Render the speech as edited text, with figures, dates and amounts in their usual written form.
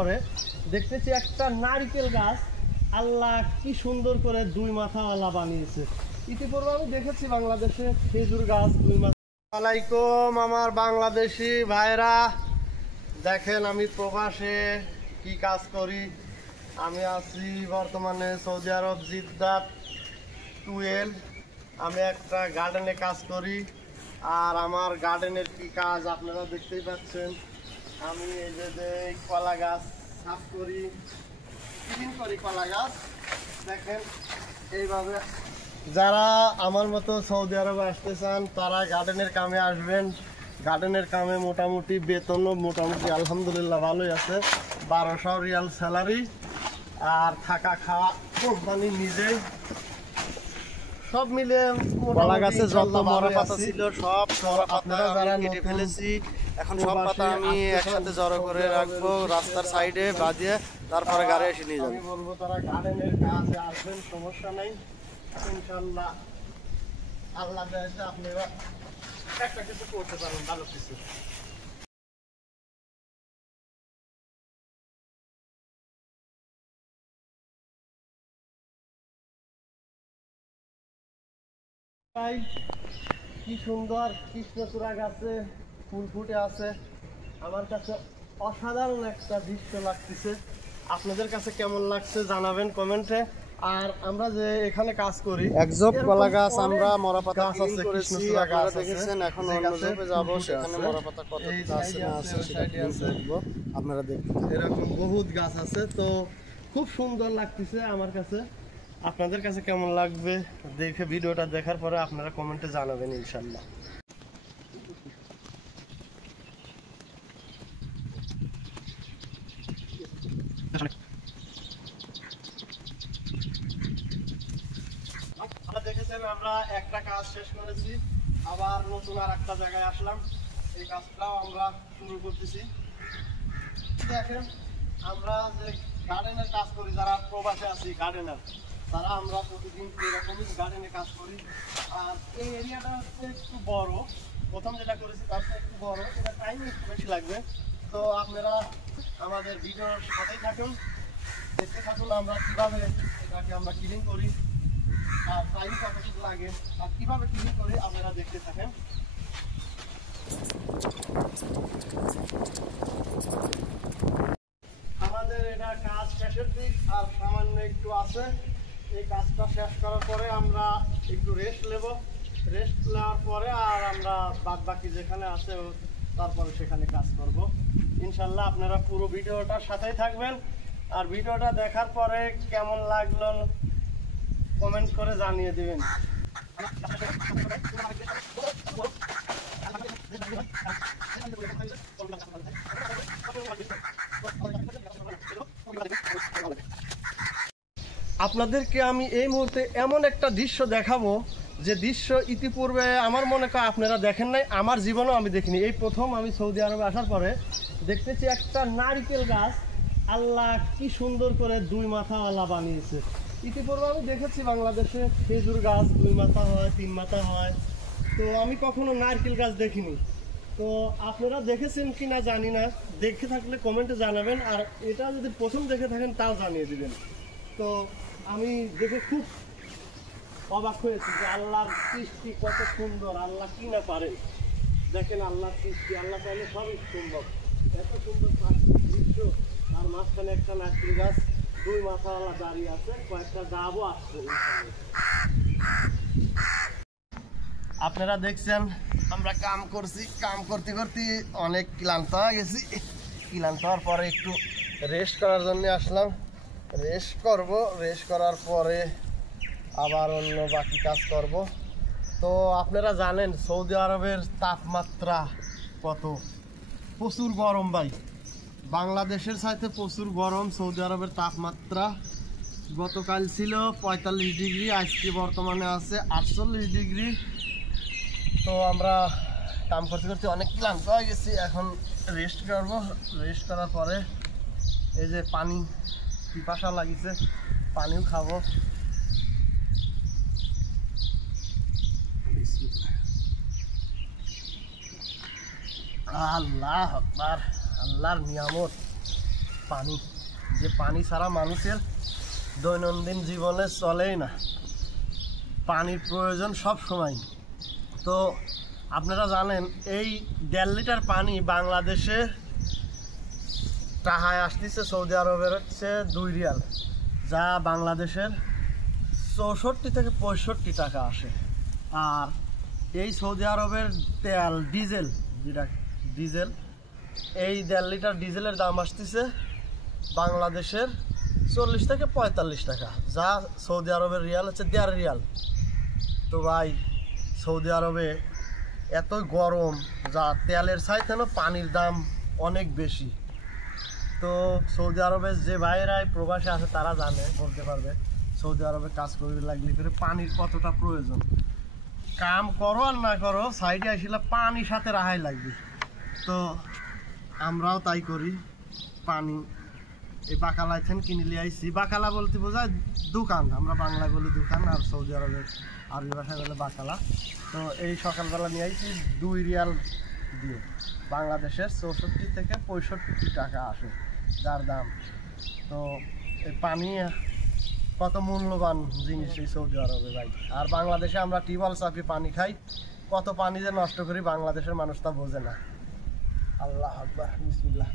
পরে দেখতেছি একটা নারকেল গাছ আল্লাহ কি সুন্দর করে দুই মাথাওয়ালা বানিয়েছে। ইতিপূর্বে আমি দেখেছি বাংলাদেশে খেজুর গাছ দুই মাথা। আসসালামাইকুম আমার বাংলাদেশি ভাইরা, দেখেন আমি প্রবাসে কি কাজ করি। আমি আছি বর্তমানে সৌদি আরব জিদ্দা 12। আমি একটা গার্ডেনে কাজ করি, আর আমার গার্ডেনের কি কাজ আপনারা দেখতেই পাচ্ছেন। আমি এই যে কলা গাছ সাফ করি, ক্লিন করি কলা গাছ। দেখেন এইভাবে যারা আমার মতো সৌদি আরবে আসতে চান তারা গার্ডেনের কামে আসবেন। গার্ডেনের কামে মোটামুটি বেতনও মোটামুটি আলহামদুলিল্লাহ ভালোই আছে, 1200 রিয়াল স্যালারি, আর থাকা খাওয়া কোম্পানি নিজেই, সব মিলে কলা গাছে যত মরা পাতা ছিল সব আপনারা যারা কেটে ফেলেছি। এখন সব পাতা আমি একসাথে জড়ো করে রাখবো রাস্তার সাইডে বাঁধিয়ে, তারপরে গাড়ি এসে নিয়ে যাবো। আমি বলবো তারা গার্ডেনের কাজে আসবেন, সমস্যা নাই ইনশাল্লাহ। আল্লাহ দেশে আপনারা একটা কিছু করতে পারেন, ভালো কিছু। কি সুন্দর কৃষ্ণচূড়া গাছে ফুল ফুটে আছে, আমার কাছে অসাধারণ একটা দৃশ্য লাগতেছে। আপনাদের কাছে কেমন লাগছে জানাবেন কমেন্টে। আর আমরা যে এখানে কাজ করি একজোপ কলা গাছ, আমরা মরাপাতা ক্লিন করেছি, আপনারা দেখেছেন। এখন অন্য জবে যাব, সেখানে মরাপাতা কতটা আছে না আছে সেটা ক্লিন করব, আপনারা দেখুন। এরকম বহুত গাছ আছে, তো খুব সুন্দর লাগতেছে আমার কাছে। আপনাদের কাছে কেমন লাগবে দেখে ভিডিওটা দেখার পরে আপনারা কমেন্টে জানাবেন ইনশাল্লাহ। দেখেছেন আমরা একটা কাজ শেষ করেছি, আবার নতুন আর একটা জায়গায় আসলাম, এই কাজটাও আমরা শুরু করতেছি। দেখেন আমরা যে গার্ডেনের কাজ করি, যারা প্রবাসে আছি গার্ডেনার, তারা আমরা প্রতিদিন এরকমই গার্ডেনে কাজ করি। আর এই এরিয়াটা হচ্ছে একটু বড়, প্রথম যেটা করেছি তার সাথে একটু বড়, এটা টাইম একটু বেশি লাগবে। তো আপনারা আমাদের ভিডিওর সাথেই থাকুন, দেখতে থাকুন আমরা কীভাবে এটাকে আমরা ক্লিন করি, আর টাইম কতটুকু লাগে আর কীভাবে ক্লিন করি আপনারা দেখতে থাকেন। আমাদের এটা কাজ শেষের দিক, আর সামান্য একটু আছে। এই কাজটা শেষ করার পরে আমরা একটু রেস্ট নেব, রেস্ট নেওয়ার পরে আর আমরা বাদ বাকি যেখানে আছে তারপরে সেখানে কাজ করব ইনশাল্লাহ। আপনারা পুরো ভিডিওটার সাথেই থাকবেন, আর ভিডিওটা দেখার পরে কেমন লাগলো কমেন্ট করে জানিয়ে দিবেন। আপনাদেরকে আমি এই মুহূর্তে এমন একটা দৃশ্য দেখাবো, যে দৃশ্য ইতিপূর্বে আমার মনে হয় আপনারা দেখেন নাই, আমার জীবনেও আমি দেখিনি। এই প্রথম আমি সৌদি আরবে আসার পরে দেখতেছি একটা নারকেল গাছ আল্লাহ কি সুন্দর করে দুই মাথাওয়ালা বানিয়েছে। ইতিপূর্বে আমি দেখেছি বাংলাদেশে খেজুর গাছ দুই মাথা হয়, তিন মাথা হয়, তো আমি কখনো নারকেল গাছ দেখিনি। তো আপনারা দেখেছেন কি না জানি না, দেখে থাকলে কমেন্টে জানাবেন, আর এটা যদি প্রথম দেখে থাকেন তাও জানিয়ে দিবেন। তো আমি দেখে খুব অবাক হয়েছি যে আল্লাহর সৃষ্টি কত সুন্দর, আল্লাহ কি না পারে। দেখেন আল্লাহর সৃষ্টি, আল্লাহ চাইলে সবই সম্ভব। এত সুন্দর দৃশ্য, আর মাঝখানে একটা নারকেল গাছ দুই মাথাওয়ালা দাঁড়িয়ে আছে, কয়েকটা ডাবও আসছে। আপনারা দেখছেন আমরা কাম করছি, কাম করতে করতে অনেক ক্লান্ত হয়ে গেছি। ক্লান্ত হওয়ার পরে একটু রেস্ট করার জন্য আসলাম, রেস্ট করব, রেস্ট করার পরে আবার অন্য বাকি কাজ করব। তো আপনারা জানেন সৌদি আরবের তাপমাত্রা কত, প্রচুর গরম ভাই, বাংলাদেশের সাথে প্রচুর গরম। সৌদি আরবের তাপমাত্রা গতকাল ছিল 45 ডিগ্রি, আজকে বর্তমানে আছে 48 ডিগ্রি। তো আমরা কাম করতে করতে অনেক ক্লান্ত হয়ে গেছি, এখন রেস্ট করব। রেস্ট করার পরে এই যে পানি পিপাসা লাগিছে, পানিও খাবো। আল্লাহ আকবার, আল্লাহর নিয়ামত। পানি, যে পানি ছাড়া মানুষের দৈনন্দিন জীবনে চলেই না। পানির প্রয়োজন সব সময়। তো আপনারা জানেন এই 1.5 লিটার পানি বাংলাদেশে টাকায় আসতেছে সৌদি আরবের হচ্ছে 2 রিয়াল, যা বাংলাদেশের 64 থেকে 65 টাকা আসে। আর এই সৌদি আরবের তেল ডিজেল, যেটা ডিজেল, এই 1.5 লিটার ডিজেলের দাম আসতেছে বাংলাদেশের 40 থেকে 45 টাকা, যা সৌদি আরবের রিয়াল হচ্ছে 1.5 রিয়াল। তো ভাই সৌদি আরবে এত গরম, যা তেলের চাইতে না পানির দাম অনেক বেশি। তো সৌদি আরবের যে ভাইয়েরাই প্রবাসী আছে তারা জানে, বলতে পারবে সৌদি আরবে কাজ করতে লাগলে করে পানির কতটা প্রয়োজন। কাম করো আর না করো, সাইডে আসলে পানির সাথে রাহাই লাগবে। তো আমরাও তাই করি। পানি এই বাকালায় কিনে নিয়ে আইসি। বাকালা বলতে বোঝায় দোকান, আমরা বাংলায় বলি দোকান, আর সৌদি আরবের আরবি ভাষায় বলে বাকালা। তো এই সকালবেলা নিয়ে আইসি 2 রিয়াল দিয়ে। বাংলাদেশের 64 থেকে 65 টাকা আসে যার দাম। তো এই পানি কত মূল্যবান জিনিস এই সৌদি আরবে ভাই। আর বাংলাদেশে আমরা টিউবওয়েল চাপি পানি খাই, কত পানি যে নষ্ট করি বাংলাদেশের মানুষ তা বোঝে না। আল্লাহ আকবার, বিসমিল্লাহ।